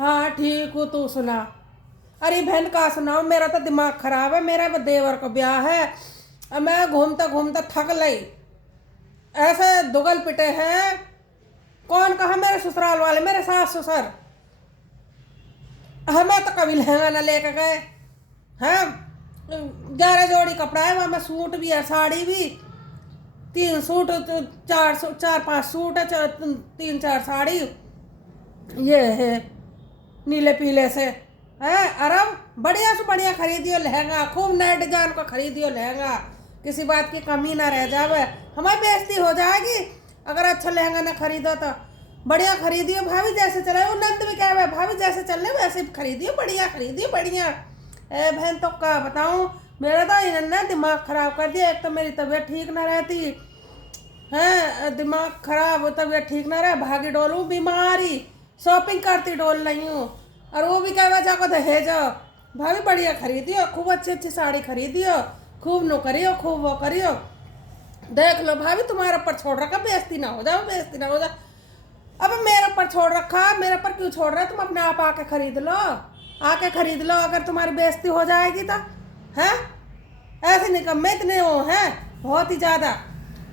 हाँ ठीक हूँ, तू सुना। अरे बहन का सुनाओ, मेरा तो दिमाग खराब है। मेरा देवर का ब्याह है। अब मैं घूमता घूमता थक लई। ऐसे दुगल पिटे हैं। कौन कहा मेरे ससुराल वाले, मेरे सास ससुर हमें तो कभी लहंगा न लेके गए हैं। 11 जोड़ी कपड़ा है वहाँ में, सूट भी है साड़ी भी। 3 सूट तो 4 5 सूट है, 3 4 साड़ी। ये है नीले पीले से है। अरब बढ़िया से बढ़िया खरीदियो लहंगा, खूब नए डिजाइन का खरीदियो लहंगा, किसी बात की कमी ना रह जावे। हमारी बेइज्जती हो जाएगी अगर अच्छा लहंगा ना खरीदो तो। बढ़िया खरीदियो भाभी, जैसे चले वो नंद भी कहे भाभी जैसे चल रहे वैसे खरीदियो, बढ़िया खरीदियो बढ़िया। ए बहन तो क्या बताऊँ, मेरा तो इन्होंने दिमाग खराब कर दिया। एक तो मेरी तबीयत ठीक ना रहती है, दिमाग खराब, तबीयत ठीक ना रहे, भागी डोलूँ बीमारी, शॉपिंग करती डोल रही हूँ। और वो भी कहवा जाको दहेज भाभी बढ़िया खरीदियो, खूब अच्छी अच्छी साड़ी खरीदियो, खूब नो करियो, खूब वो करियो। देख लो भाभी तुम्हारे ऊपर छोड़ रखा, बेइज्जती ना हो जाओ, बेइज्जती ना हो जाओ। अब मेरे ऊपर छोड़ रखा, मेरे ऊपर क्यों छोड़ रहे, तुम अपने आप आके खरीद लो, आके खरीद लो। अगर तुम्हारी बेइज्जती हो जाएगी तो है। ऐसे निकम्मे इतने वो हैं बहुत ही ज़्यादा।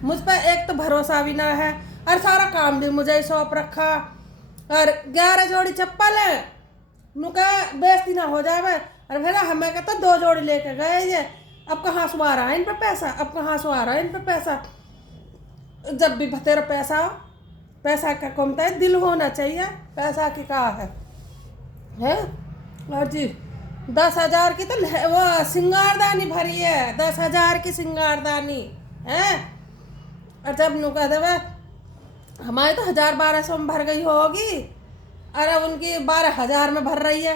मुझ पर एक तो भरोसा भी ना है, और सारा काम भी मुझे ही सौंप रखा। और 11 जोड़ी चप्पल है, नुका बेइज्जती ना हो जावे। और फिर हमें कहता 2 जोड़ी लेके गए ये, अब कहाँ से आ रहा है इन पे पैसा, अब कहाँ से आ रहा है इन पे पैसा। जब भी तेरा पैसा हो, पैसा क्या कमता है, दिल होना चाहिए, पैसा की कहा है। और जी 10,000 की तो वो सिंगारदानी भरी है, 10,000 की सिंगारदानी है। और जब नु कह देवे हमारी तो 1,000 1200 में भर गई होगी, अरे उनकी 12,000 में भर रही है।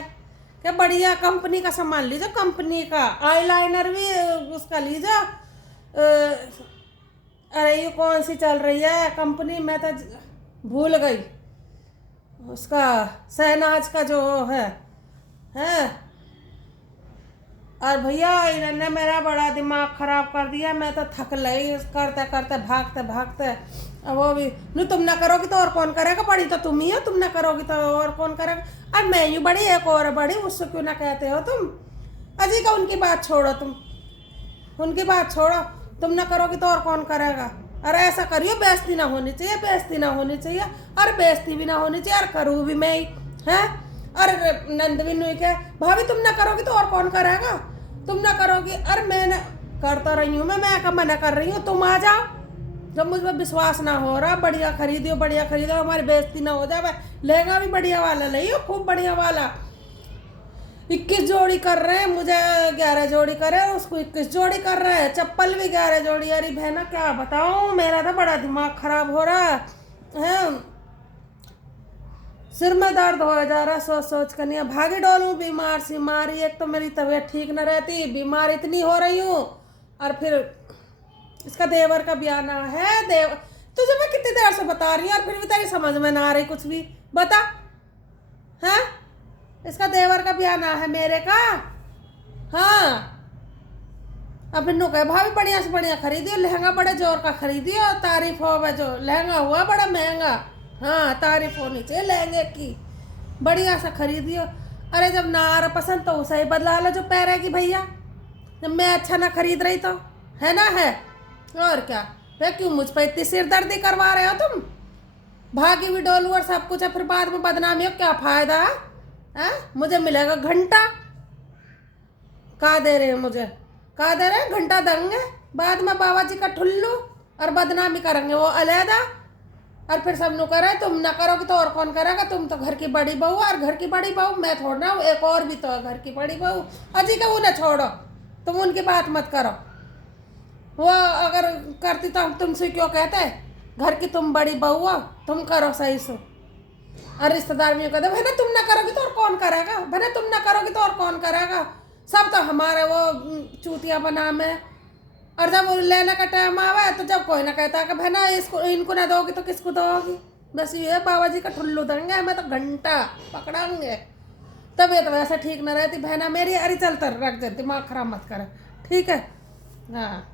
क्या बढ़िया कंपनी का सामान लीजिए, कंपनी का आईलाइनर भी उसका लीजिए। अरे ये कौन सी चल रही है कंपनी, मैं तो भूल गई उसका, शहनाज का जो है। और भैया इन्होंने मेरा बड़ा दिमाग खराब कर दिया। मैं तो थक लई करते करते भागते भागते। अब वो भी नहीं, तुम ना करोगी तो और कौन करेगा, बड़ी तो तुम ही हो, तुम ना करोगी तो और कौन करेगा। अब मैं यूँ बड़ी, एक और बड़ी, उससे क्यों ना कहते हो तुम। अजी का उनकी बात छोड़ो, तुम उनकी बात छोड़ो, तुम ना करोगी तो और कौन करेगा। अरे ऐसा करियो, बेइज्जती ना होनी चाहिए, बेइज्जती ना होनी चाहिए। अरे बेइज्जती भी ना होनी चाहिए, और करूँ भी मैं ही है। अरे नंद भी नहीं क्या भाभी, तुम ना करोगी तो और कौन करेगा, तुम ना करोगी। अरे मैं ना करता रही हूँ, मैं कब मना कर रही हूँ, तुम आ जाओ। जब मुझ पर विश्वास ना हो रहा, बढ़िया खरीदियो, बढ़िया खरीदो, हमारी बेइज्जती ना हो जाए। लहंगा भी बढ़िया वाला लियो, खूब बढ़िया वाला। 21 जोड़ी कर रहे हैं, मुझे 11 जोड़ी करे, और उसको 21 जोड़ी कर रहे हैं। चप्पल भी 11 जोड़ी। अरे बहना क्या बताऊँ, मेरा तो बड़ा दिमाग खराब हो रहा है। सिर में दर्द हो जा रहा सोच सोच कर, नहीं भागी डोलूँ बीमार सी मारी। एक तो मेरी तबीयत ठीक न रहती, बीमार इतनी हो रही हूँ, और फिर इसका देवर का बयाना है। तुझे मैं कितनी देर से बता रही हूँ, और फिर भी तेरी समझ में ना आ रही कुछ भी, बता। है इसका देवर का बयाना है मेरे का। हाँ अब इन्हों कहे भाभी बढ़िया से बढ़िया खरीदियो लहंगा, बड़े जोर का खरीदियो, तारीफ हो जो लहंगा हुआ बड़ा महंगा। हाँ तारीफ होनी चाहिए लहंगे की, बढ़िया सा खरीदियो। अरे जब ना आ रहा पसंद तो उसे ही बदला लो जो पैरेगी भैया, जब मैं अच्छा ना खरीद रही तो, है ना है। और क्या, वे क्यों मुझ पर इतनी सिरदर्दी करवा रहे हो तुम। भागी भी डोलू और सब कुछ है, फिर बाद में बदनामी हो, क्या फायदा है। मुझे मिलेगा घंटा, कहा दे रहे हैं मुझे, कहा दे रहे हैं घंटा देंगे, बाद में बाबा जी का ठुल्लू और बदनामी करेंगे वो अलहदा। और फिर सब नु करे तुम ना करोगे तो और कौन करेगा, तुम तो घर की बड़ी बहू, और घर की बड़ी बहू मैं थोड़ा हूँ, एक और भी तो है घर की बड़ी बहू। अजी का उन्हें छोड़ो, तुम उनकी बात मत करो। वो अगर करती तो हम तुमसे क्यों कहते, घर की तुम बड़ी बहू हो, तुम करो सही से। और रिश्तेदार में कहते भाई ना तुम ना करोगी तो और कौन करेगा, भाई तुम ना करोगी तो और कौन करेगा। सब तो हमारे वो चूतिया बना में। और जब लेने का टाइम आवे तो जब कोई ना कहता कि भाई ना इसको इनको ना दोगी तो किसको दोगी, बस ये बाबा जी का ठुल्लू देंगे हमें तो घंटा पकड़ाएंगे। तबीयत वैसे ठीक ना रहती बहना मेरी। अरे चल तर रख दे, दिमाग खराब मत कर, ठीक है। हाँ।